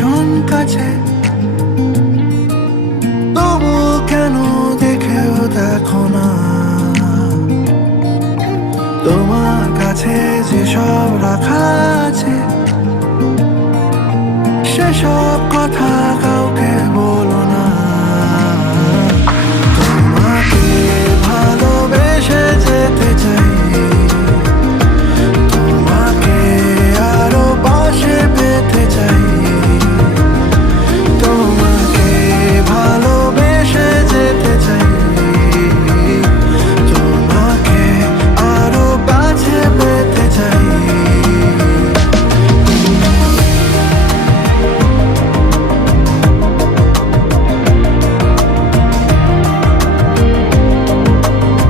ভীষণ কাছে, তবু কেন দেখেও দেখো না তোমার কাছে যেসব রাখা আছে সেসব